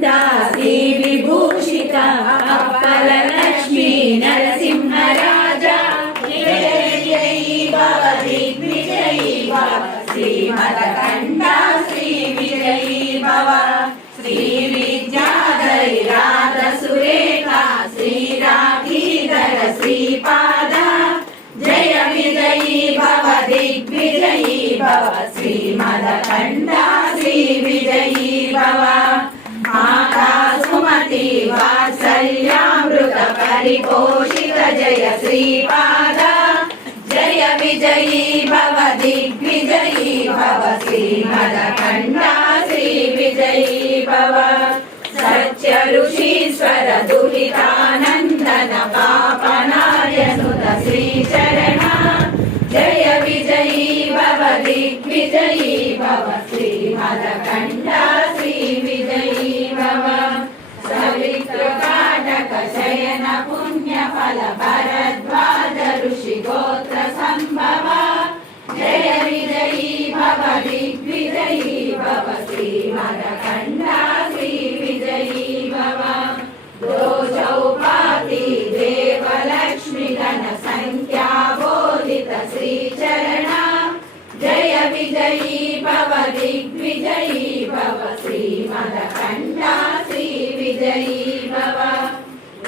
कान्ता श्री विभूषित अप्पल लक्ष्मी नरसिंह राजा जय विजयी भव दिग्विजयी भव श्रीमदकण्ठा श्री विजयी भव श्री विद्याधर सुरेखा श्रीराखीधर श्रीपाद जय विजयी भव दिग्विजयी भव श्रीमदकण्ठा श्री विजयी भव माता सुमति वात्सल्यामृत परिपोषित जय श्रीपाद जय विजयी भव दिग्विजयी भव श्रीमदकण्ठा श्री विजयी भव सत्य ऋषीश्वर दुहितानन्दन पापनार्यनुत श्रीचरण जय विजयी भव दिग्विजयी भव श्रीमदकण्ठा श्री विजयी भव सवित्रकाटक शयन पुण्यफल भरद्वाज ऋषिगोत्र सम्भव जय विजयी भव दिग्विजयी भव श्रीमदकण्ठा श्री विजयी भव दो चौपाती देवलक्ष्मी गण संख्या बोधित श्रीचरण जय विजयी भव दिग्विजयी भव श्रीमदकण्ठा श्री विजयी भव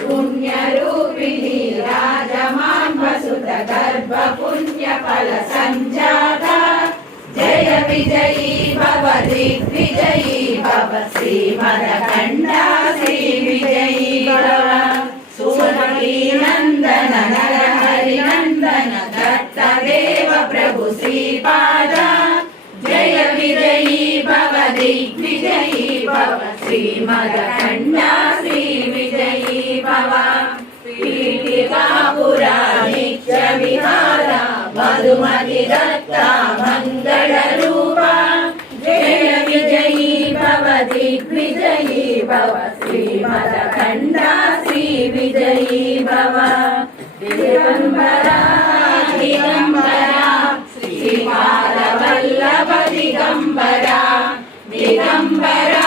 पुण्यरूपिणी राजमाम्बसुत गर्भ पुण्यफल संजाता जय विजयी भव दिग्विजयी भव श्रीमदकण्ठा श्री विजयी भव सुमती नंदन नरहरि नंदन दत्त देव प्रभु श्रीपाद जय विजयी भव दिग्विजयी भव श्रीमदकण्ठा श्री विजयी भव पीठिकापुरा नित्य विहार मधुमति दत्ता मंगल रूपा जय विजयी भव दिग्विजयी भव श्रीमदकण्ठा श्री विजयी भव दिगंबरा दिगंबरा श्रीपाद वल्लभ दिगंबरा दिगंबरा